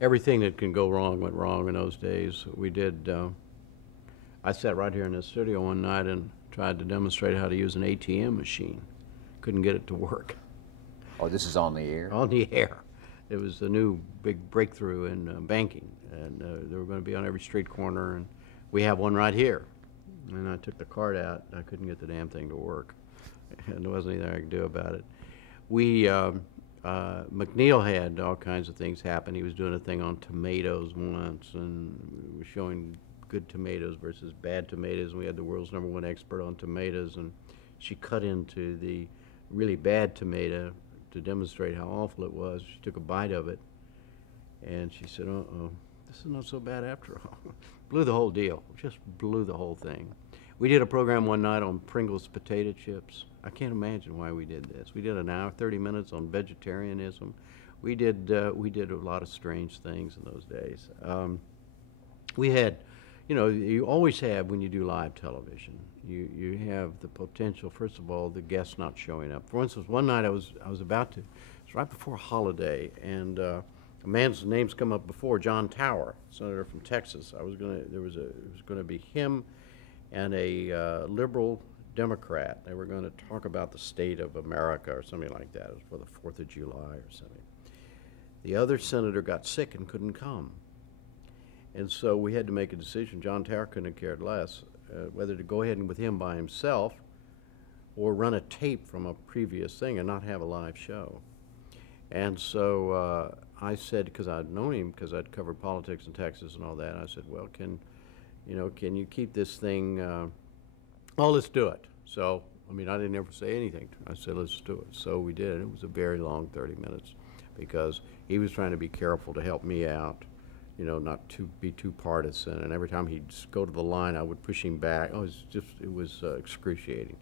Everything that can go wrong went wrong in those days. We did. I sat right here in the studio one night and tried to demonstrate how to use an ATM machine. Couldn't get it to work. Oh, this is on the air? On the air. It was a new big breakthrough in banking, and they were going to be on every street corner, and we have one right here. And I took the card out. I couldn't get the damn thing to work, and there wasn't anything I could do about it. MacNeil had all kinds of things happen. He was doing a thing on tomatoes once, and we were showing good tomatoes versus bad tomatoes. And we had the world's #1 expert on tomatoes, and she cut into the really bad tomato to demonstrate how awful it was. She took a bite of it, and she said, "Uh-oh, this is not so bad after all." Blew the whole deal, just blew the whole thing. We did a program one night on Pringles potato chips. I can't imagine why we did this. We did an hour, 30 minutes on vegetarianism. We did a lot of strange things in those days. We had, you always have when you do live television. You have the potential, first of all, the guests not showing up. For instance, one night I was about to, it was right before a holiday, and a man's name's come up before, John Tower, senator from Texas. It was going to be him and a liberal Democrat. They were going to talk about the state of America or something like that. It was for the 4th of July or something. The other senator got sick and couldn't come. And so we had to make a decision. John Tower couldn't have cared less whether to go ahead and with him by himself or run a tape from a previous thing and not have a live show. And so I said, because I'd known him, because I'd covered politics in Texas and all that, I said, well, can you keep this thing, oh, let's do it. So, I didn't ever say anything. I said, let's do it. So we did. It was a very long 30 minutes because he was trying to be careful to help me out, not to be too partisan. And every time he'd go to the line, I would push him back. Oh, it was excruciating.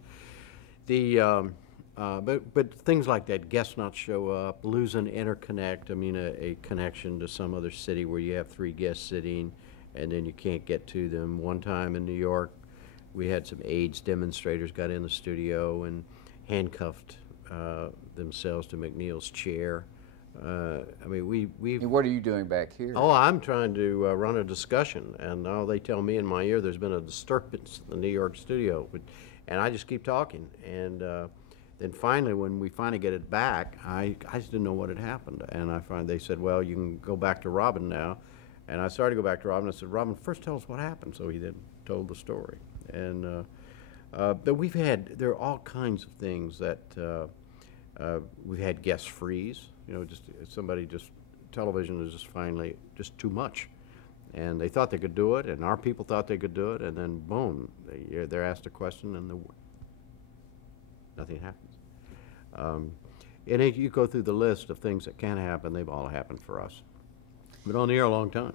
But things like that, guests not show up, lose an interconnect, a connection to some other city where you have 3 guests sitting, and then you can't get to them. One time in New York, we had some AIDS demonstrators got in the studio and handcuffed themselves to MacNeil's chair. What are you doing back here? Oh, I'm trying to run a discussion, and now they tell me in my ear there's been a disturbance in the New York studio, and I just keep talking. And then finally, when we finally get it back, I just didn't know what had happened, and they said, well, you can go back to Robin now. And I started to go back to Robin. I said, Robin, first tell us what happened. So he then told the story. And but there are all kinds of things that we've had guests freeze. Television is just finally just too much. And they thought they could do it, and our people thought they could do it, and then boom, they're asked a question, and nothing happens. And if you go through the list of things that can happen, they've all happened for us. Been on the air a long time.